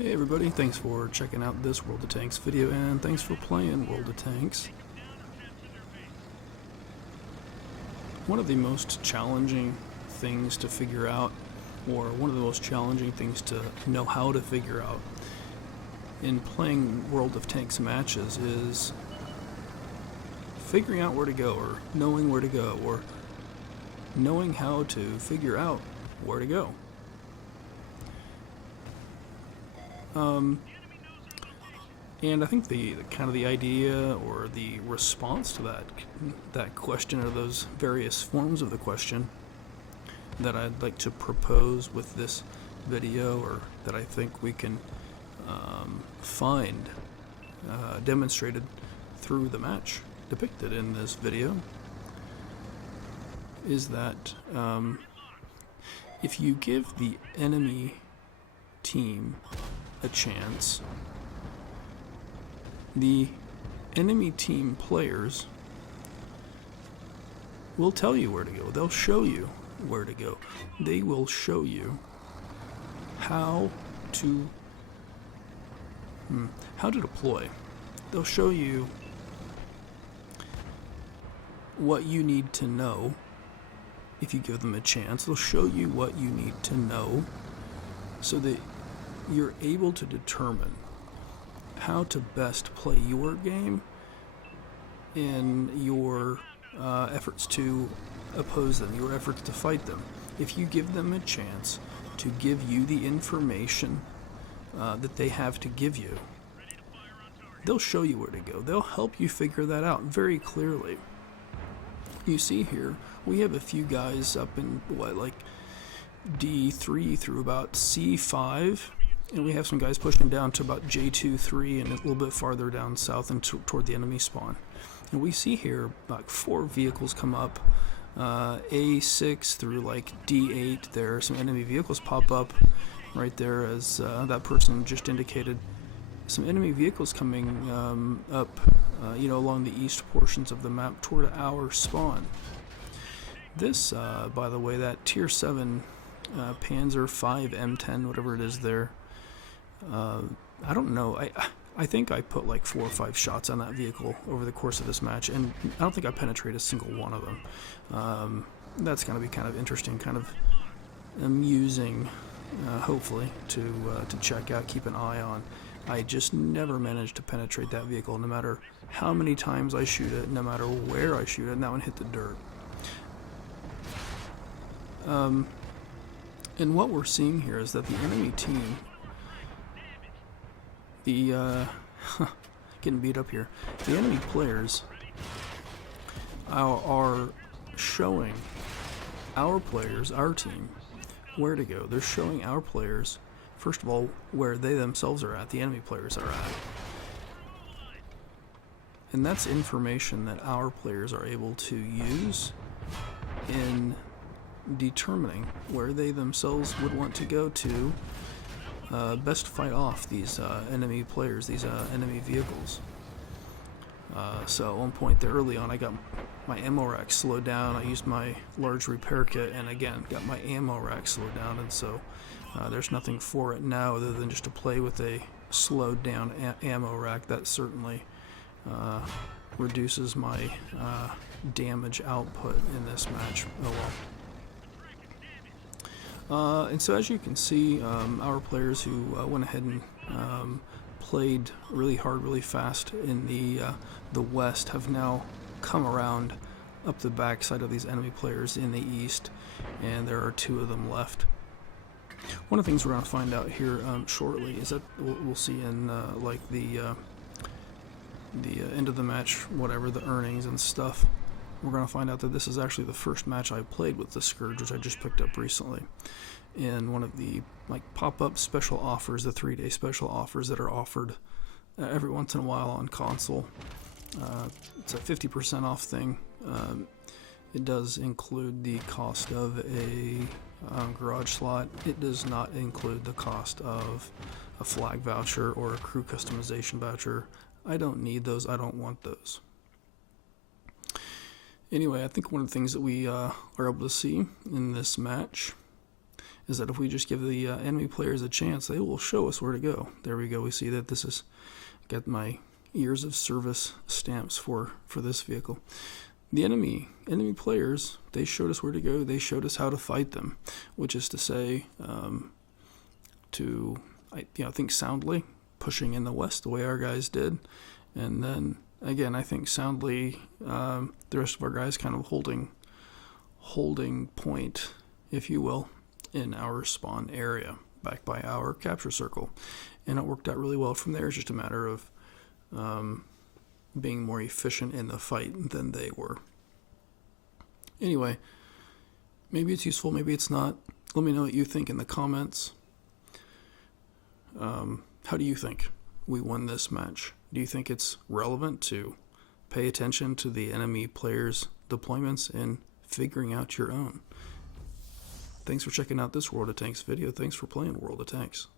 Hey everybody, thanks for checking out this World of Tanks video, and thanks for playing World of Tanks. One of the most challenging things to figure out, or one of the most challenging things to know how to figure out in playing World of Tanks matches is figuring out where to go, or knowing where to go, or knowing how to figure out where to go. And I think the kind of the idea or the response to that question, or those various forms of the question that I'd like to propose with this video, or that I think we can find demonstrated through the match depicted in this video, is that if you give the enemy team a chance, the enemy team players will tell you where to go. They'll show you where to go. They will show you how to deploy. They'll show you what you need to know if you give them a chance. They'll show you what you need to know so that you're able to determine how to best play your game in your efforts to oppose them, your efforts to fight them. If you give them a chance to give you the information that they have to give you, they'll show you where to go. They'll help you figure that out very clearly. You see here, we have a few guys up in like D3 through about C5. And we have some guys pushing down to about J2-3 and a little bit farther down south and toward the enemy spawn. And we see here about 4 vehicles come up, A6 through like D8. There are some enemy vehicles pop up right there, as that person just indicated. Some enemy vehicles coming up, along the east portions of the map toward our spawn. This, by the way, that Tier 7 Panzer 5 M10, whatever it is there. I don't know. I think I put like 4 or 5 shots on that vehicle over the course of this match, and I don't think I penetrated a single one of them. That's going to be kind of interesting, kind of amusing, hopefully, to check out, keep an eye on. I just never managed to penetrate that vehicle, no matter how many times I shoot it, no matter where I shoot it, and that one hit the dirt. And what we're seeing here is that the enemy team, getting beat up here, the enemy players are showing our players, our team, where to go. They're showing our players, first of all, where they themselves are at, the enemy players are at. And that's information that our players are able to use in determining where they themselves would want to go to best fight off these enemy players, these enemy vehicles. So at one point there early on, I got my ammo rack slowed down. I used my large repair kit, and again got my ammo rack slowed down, and so there's nothing for it now other than just to play with a slowed down ammo rack. That certainly reduces my damage output in this match. Oh well. And so as you can see, our players who went ahead and played really hard, really fast in the west have now come around up the backside of these enemy players in the east, and there are 2 of them left. One of the things we're going to find out here shortly is that we'll see in like the end of the match, whatever, the earnings and stuff. We're going to find out that this is actually the first match I played with the Scourge, which I just picked up recently, in one of the like pop-up special offers, the 3-day special offers that are offered every once in a while on console. It's a 50% off thing. It does include the cost of a garage slot. It does not include the cost of a flag voucher or a crew customization voucher. I don't need those. I don't want those. Anyway, I think one of the things that we are able to see in this match is that if we just give the enemy players a chance, they will show us where to go. There we go. We see that this is got my years of service stamps for this vehicle. The enemy players, they showed us where to go. They showed us how to fight them, which is to say, think soundly, pushing in the west the way our guys did, and then again, I think soundly, the rest of our guys kind of holding point, if you will, in our spawn area, back by our capture circle, and it worked out really well from there. It's just a matter of being more efficient in the fight than they were. Anyway, maybe it's useful, maybe it's not. Let me know what you think in the comments. How do you think we won this match? Do you think it's relevant to pay attention to the enemy players' deployments and figuring out your own? Thanks for checking out this World of Tanks video. Thanks for playing World of Tanks.